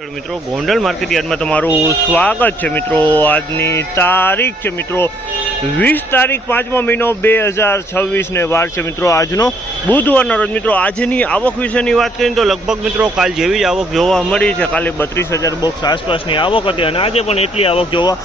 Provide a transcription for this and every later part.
મિત્રો ગોંડલ માર્કેટ યાર્ડમાં તમારું સ્વાગત છે મિત્રો। આજની તારીખ છે મિત્રો 20 તારીખ 5મો મહિનો 2026 ને વાર છે મિત્રો આજનો બુધવારનો રોજ મિત્રો। આજની આવક વિશેની વાત કરીએ તો લગભગ મિત્રો કાલ જેવી જ આવક જોવા મળી છે। કાલે 32,000 બોક્સ આસપાસની આવક હતી અને આજે પણ એટલી આવક જોવા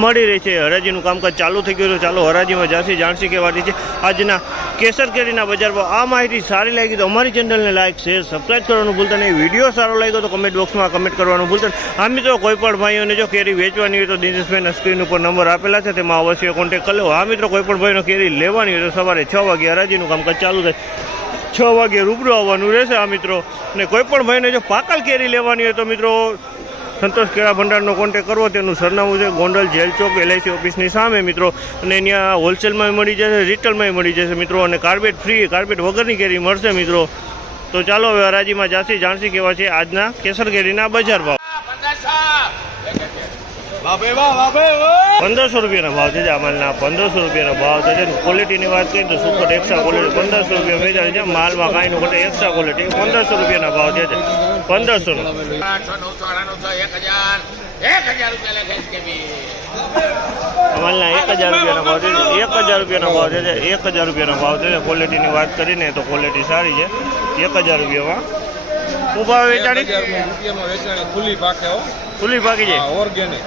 મળી રહી છે। હરાજીનું કામકાજ ચાલુ થઈ ગયું। ચાલો હરાજીમાં જાસી જાણસી કહેવાતી છે આજના કેસર કેરીના બજાર ભાવ। આ માહિતી સારી લાગી તો અમારી ચેનલને લાઈક શેર સબસ્ક્રાઈબ કરવાનું ભૂલતા નહીં। વિડીયો સારો લાગ્યો તો કમેન્ટ બોક્સમાં કમેન્ટ કરવાનું ભૂલતા નહીં। આ મિત્રો કોઈ પણ ભાઈઓને જો કેરી વેચવાની હોય તો દિનેશભાઈના સ્ક્રીન ઉપર નંબર આપેલા છે તેમાં અવશ્ય કોન્ટેક્ટ કરી લો। આ મિત્રો કોઈ પણ ભાઈનો કેરી લેવાની હોય તો સવારે 6 વાગે હરાજીનું કામકાજ ચાલુ થાય 6 વાગે રૂબરૂ આવવાનું રહેશે આ મિત્રો। અને કોઈ પણ ભાઈને જો પાકલ કેરી લેવાની હોય તો મિત્રો સંતોષ કેળા ભંડારનો કોન્ટેક્ટ કરવો। તેનું સરનામું છે ગોંડલ જેલ ચોક LIC ઓફિસની સામે મિત્રો। અને અહીંયા હોલસેલમાં મળી જશે, રિટેલમાં મળી જશે મિત્રો। અને કાર્પેટ ફ્રી, કાર્પેટ વગરની કેરી મળશે મિત્રો। તો ચાલો હવે હરાજીમાં જાસી જાણસી કેવા છે આજના કેસર કેરીના બજાર ભાવ। 1500 રૂપિયાના ભાવ છે આમાંના 1500 રૂપિયાનો ભાવ છે। ક્વોલિટીની વાત કરીએ તો સુપર એક્સ્ટ્રા ક્વોલિટી 1500 રૂપિયા વેચાણ છે। માલમાં કાંઈ નું એક્સ્ટ્રા ક્વોલિટી 1500 રૂપિયાના ભાવ છે। 1500 અમાલના 1000 રૂપિયાનો ભાવ છે। 1000 રૂપિયાનો ભાવ છે। 1000 રૂપિયાનો ભાવ છે। ક્વોલિટીની વાત કરીને તો ક્વોલિટી સારી છે। 1000 રૂપિયામાં શું ભાવ વેચાણી? ખુલ્લી પાકી છે ઓર્ગેનિક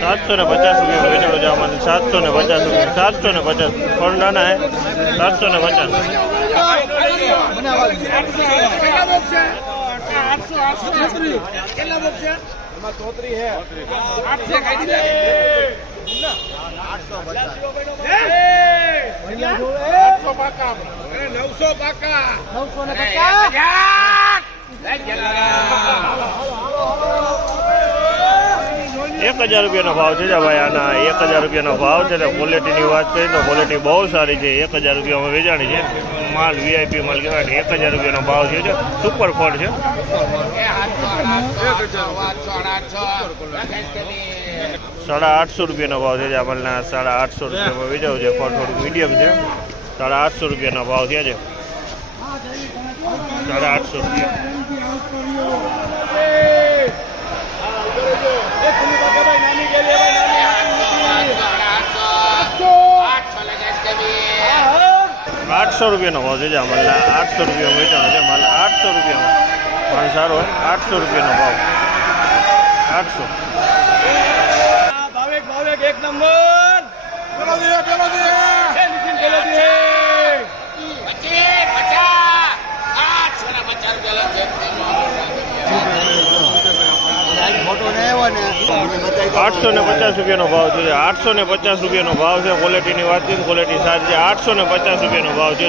₹750 વેચાણો છે આમાં। 750 ફોરડાના હે 750 1000 રૂપિયાનો ભાવ છે ભાઈ આના। 1000 રૂપિયાનો ભાવ છે। ક્વોલિટીની વાત કરીએ તો ક્વોલિટી બહુ સારી છે। 1000 રૂપિયામાં વેચાણી છે માલ। VIP માલ કહેવાય। 1000 રૂપિયાનો ભાવ છે। સુપર ફળ છે। 850 રૂપિયાનો ભાવ છે અમાલના। 850 રૂપિયામાં વેચાવું છે। ફળ થોડું મીડિયમ છે। 850 રૂપિયાનો ભાવ છે। 850 રૂપિયા ₹800 રૂપિયાનો ભાવ છે અમાલના। 800 રૂપિયામાં વેચાણો છે માલ। 800 રૂપિયામાં માલ સારો હોય। 800 રૂપિયાનો ભાવ 800 એક નંબર 850 રૂપિયાનો ભાવ છે। 850 રૂપિયાનો ભાવ છે। ક્વોલિટીની વાત કરીએ ક્વોલિટી સારી છે। 850 રૂપિયાનો ભાવ છે।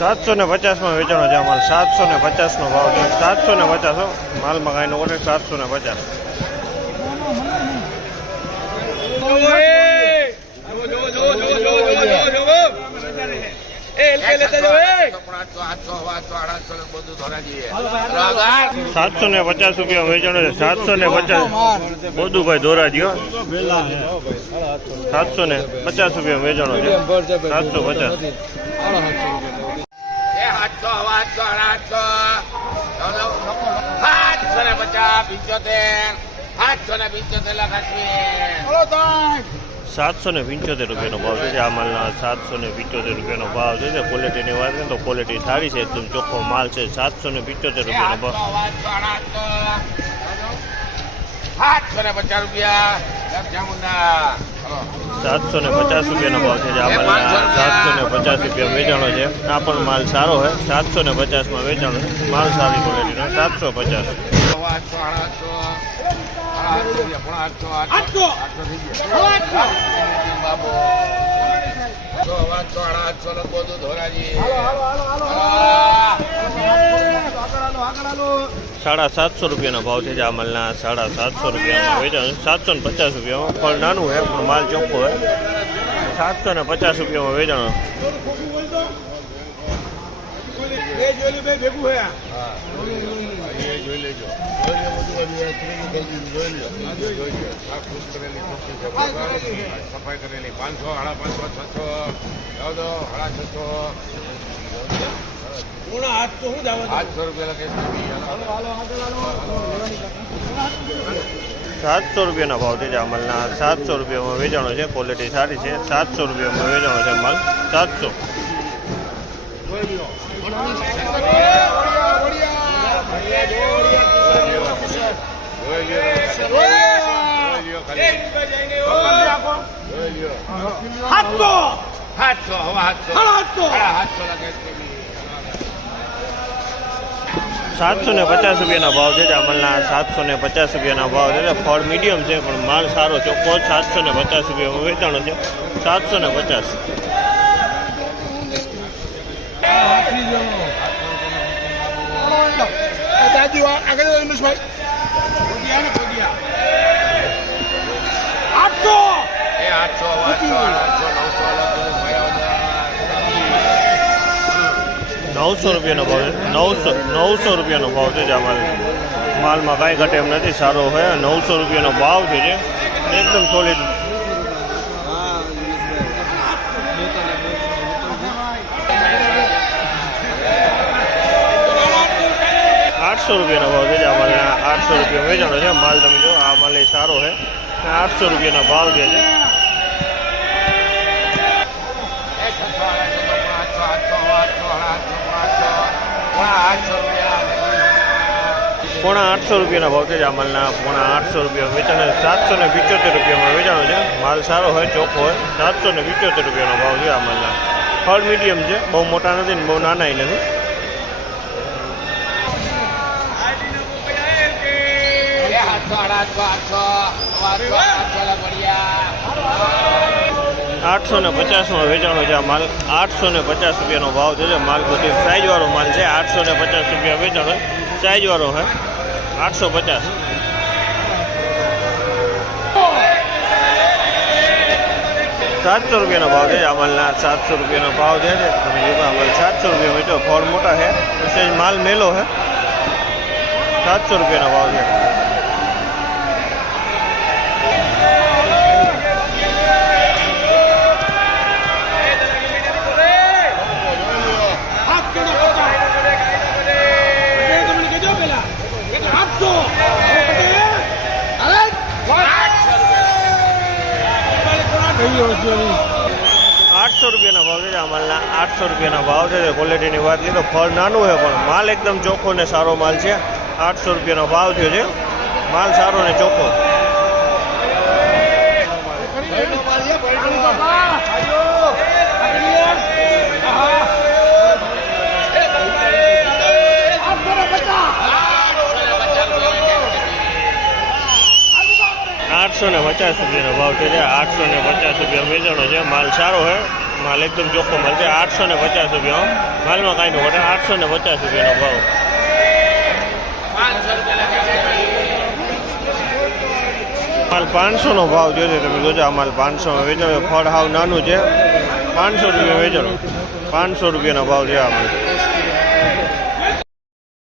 750માં વેચાણો છે અમારે। 750નો ભાવ છે। 750 માલમાં કાંઈ નો 750 750 રૂપિયા વેચાણો છે। 750 બધું ભાઈ ધોરા દો। 750 રૂપિયા વેચાણો છે। 750 775 રૂપિયાનો ભાવ છે આ માલના। 775 રૂપિયાનો ભાવ છે। ક્વોલિટીની વાત કરીએ તો ક્વોલિટી સારી છે। એકદમ ચોખ્ખો માલ છે। 775 રૂપિયાનો ભાવ 750 રૂપિયાનો ભાવ છે આ માલના। 750 રૂપિયા વેચાણો છે। આ પણ માલ સારો હોય। 750માં વેચાણો છે માલ સારી ક્વોલિટીનો। 750 750 રૂપિયાનો ભાવ છે આ માલના। 750 રૂપિયામાં વેચાણ। 750 રૂપિયામાં ફળ નાનું હોય પણ માલ ચોખ્ખો હોય। 750 રૂપિયામાં વેચાણ। સફાઈ કરેલી 500, 500, 600, 800 રૂપિયા લખે. 700 રૂપિયાના ભાવ છે જામલના. 700 રૂપિયામાં વેચાણો છે. ક્વોલિટી સારી છે. 700 રૂપિયામાં વેચાણો છે માલ. 700. ₹750 રૂપિયાના ભાવ છે જામલના. 750 રૂપિયાના ભાવ છે. ફળ મીડિયમ છે પણ માલ સારો ચોખ્ખો. 750 રૂપિયામાં વેચાણો છે. 750. ₹900 રૂપિયાનો ભાવ છે. 900 રૂપિયાનો ભાવ છે જામલ. માલમાં કાંઈ ઘટે એમ નથી. સારો હોય. 900 રૂપિયાનો ભાવ છે એકદમ સોલિડ. 800 રૂપિયાનો ભાવ છે જામલના. 800 રૂપિયા વેચાણો છે માલ. તમે જો આ માલ એ સારો છે. 800 રૂપિયાના ભાવ છે. ₹800 રૂપિયાના ભાવ છે જામલના. ₹800 રૂપિયા વેચાણ. 775 રૂપિયામાં વેચાણો છે માલ. સારો હોય ચોખ્ખો હોય. 775 રૂપિયાનો ભાવ છે જામલના. ફળ મીડિયમ છે. બહુ મોટા નથી ને બહુ નાના નથી. 850માં વેચાણો છે આ માલ. 850 રૂપિયાનો ભાવ છે. માલ બધી સાઈઝવાળો માલ છે. 850 રૂપિયા વેચાણો. સાઈઝવાળો હે 850. ₹700 રૂપિયાનો ભાવ છે આ માલના. 700 રૂપિયાનો ભાવ છે. તમે જો આ માલ 700 રૂપિયા વેચો. ફળ મોટા છે. પછી માલ મેલો છે. 700 રૂપિયાનો ભાવ છે. ₹800 રૂપિયાના ભાવ છે માલના. 800 રૂપિયાના ભાવ છે. ક્વોલિટીની વાત કરીએ તો ફળ નાનું છે પણ માલ એકદમ ચોખ્ખો ને સારો માલ છે. 800 રૂપિયાનો ભાવ થયો છે. માલ સારો ને ચોખ્ખો. ₹850 રૂપિયાનો ભાવ છે. 850 રૂપિયા વેચાણો છે માલ. સારો છે માલ. એકદમ ચોખ્ખો માલ છે. 850 રૂપિયા માલમાં કાંઈ ન ઘટે. 850 રૂપિયાનો ભાવ. માલ 500નો ભાવ જોયો તમે જોજો. આ માલ 500માં વેચાણો. ફળ હાવ નાનું છે. 500 રૂપિયા વેચાણો. 500 રૂપિયાનો ભાવ છે આ માલ.